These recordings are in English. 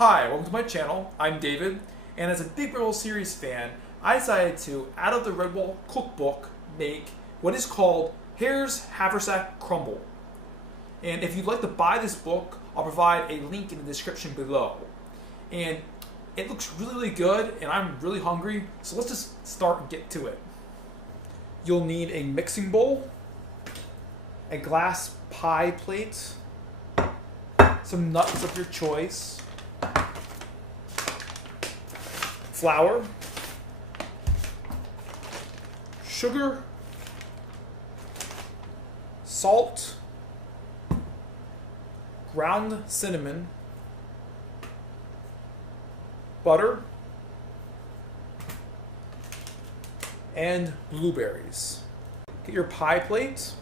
Hi, welcome to my channel. I'm David, and as a big Redwall series fan, I decided to, out of the Redwall Cookbook, make what is called Hare's Haversack Crumble. And if you'd like to buy this book, I'll provide a link in the description below. And it looks really, really good, and I'm really hungry, so let's just start and get to it. You'll need a mixing bowl, a glass pie plate, some nuts of your choice, flour, sugar, salt, ground cinnamon, butter, and blueberries. Get your pie plate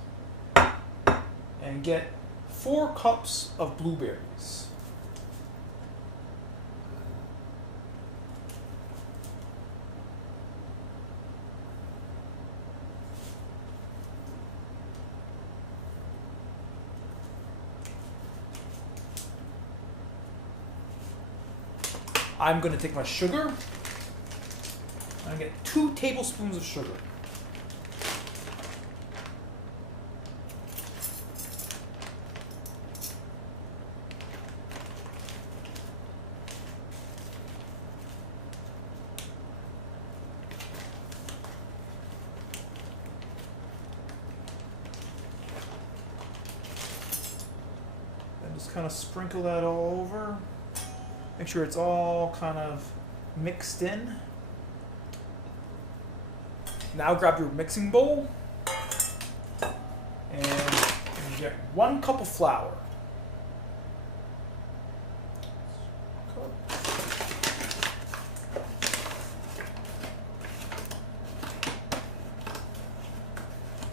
and get 4 cups of blueberries. I'm going to take my sugar. I'm going to get 2 tablespoons of sugar. And just kind of sprinkle that all over. Make sure it's all kind of mixed in. Now grab your mixing bowl and you get 1 cup of flour.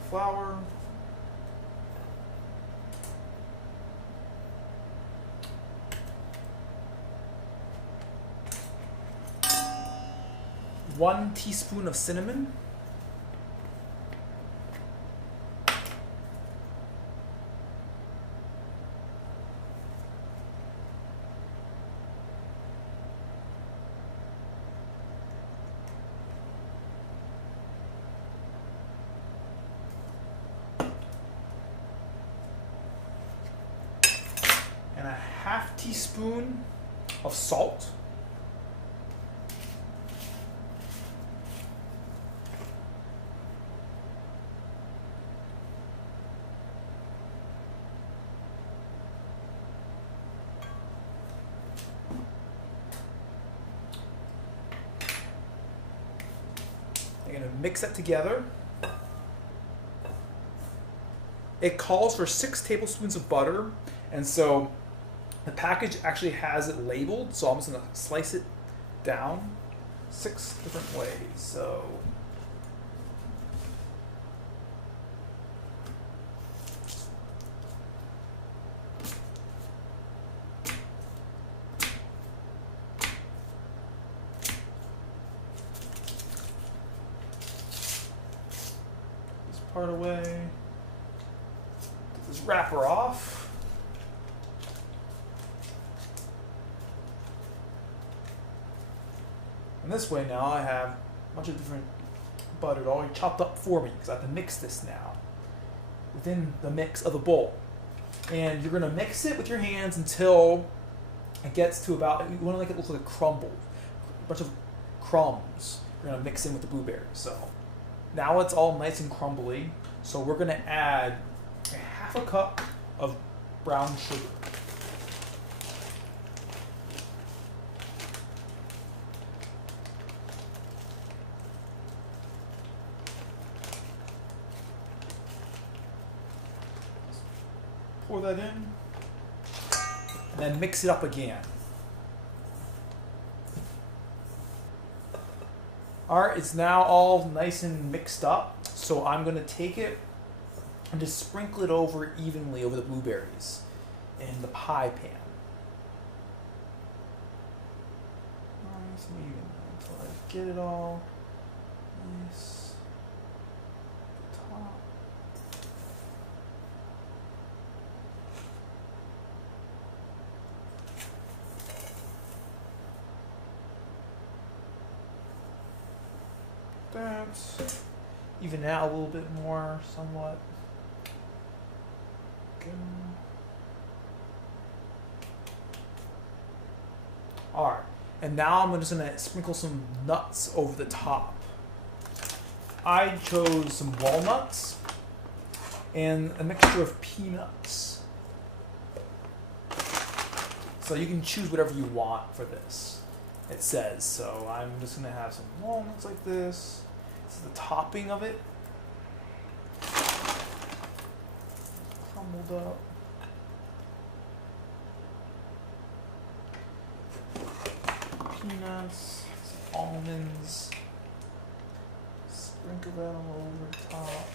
Flour. 1 teaspoon of cinnamon, and a ½ teaspoon of salt. You're going to mix that together. It calls for 6 tablespoons of butter, and so the package actually has it labeled, so I'm just going to slice it down 6 different ways. So part away. Get this wrapper off. And this way now I have a bunch of different butter already chopped up for me because I have to mix this now within the mix of the bowl. And you're going to mix it with your hands until it gets to about, you want to make it look like a crumble. A bunch of crumbs you're going to mix in with the blueberries. So now it's all nice and crumbly, so we're going to add a ½ cup of brown sugar. Pour that in, and then mix it up again. Alright, it's now all nice and mixed up, so I'm going to take it and just sprinkle it over evenly over the blueberries in the pie pan. Nice and even until I get it all nice at the top. even it out a little bit more, somewhat. Okay. Alright, and now I'm just going to sprinkle some nuts over the top. I chose some walnuts and a mixture of peanuts. So you can choose whatever you want for this, it says. So I'm just going to have some walnuts like this. This is the topping of it. Crumbled up. Peanuts, some almonds. Sprinkle that all over the top.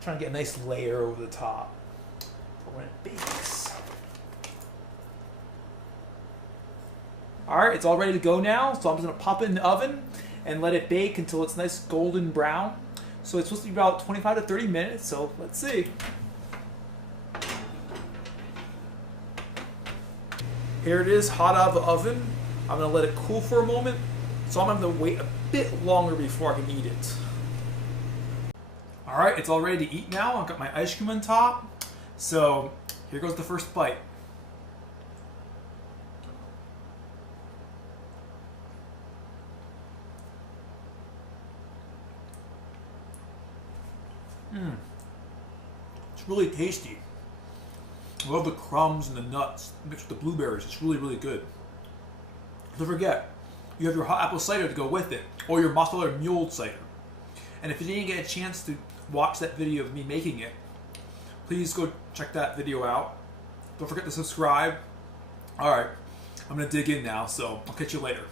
Trying to get a nice layer over the top for when it bakes. Alright, it's all ready to go now, so I'm just going to pop it in the oven and let it bake until it's nice golden brown. So it's supposed to be about 25 to 30 minutes, so let's see. Here it is, hot out of the oven. I'm going to let it cool for a moment, so I'm going to have to wait a bit longer before I can eat it. Alright, it's all ready to eat now. I've got my ice cream on top. So, here goes the first bite. It's really tasty. I love the crumbs and the nuts mixed with the blueberries. It's really, really good. Don't forget, you have your hot apple cider to go with it, or your mozzarella mule cider. And if you didn't get a chance to watch that video of me making it, please go check that video out. Don't forget to subscribe. Alright, I'm going to dig in now, so I'll catch you later.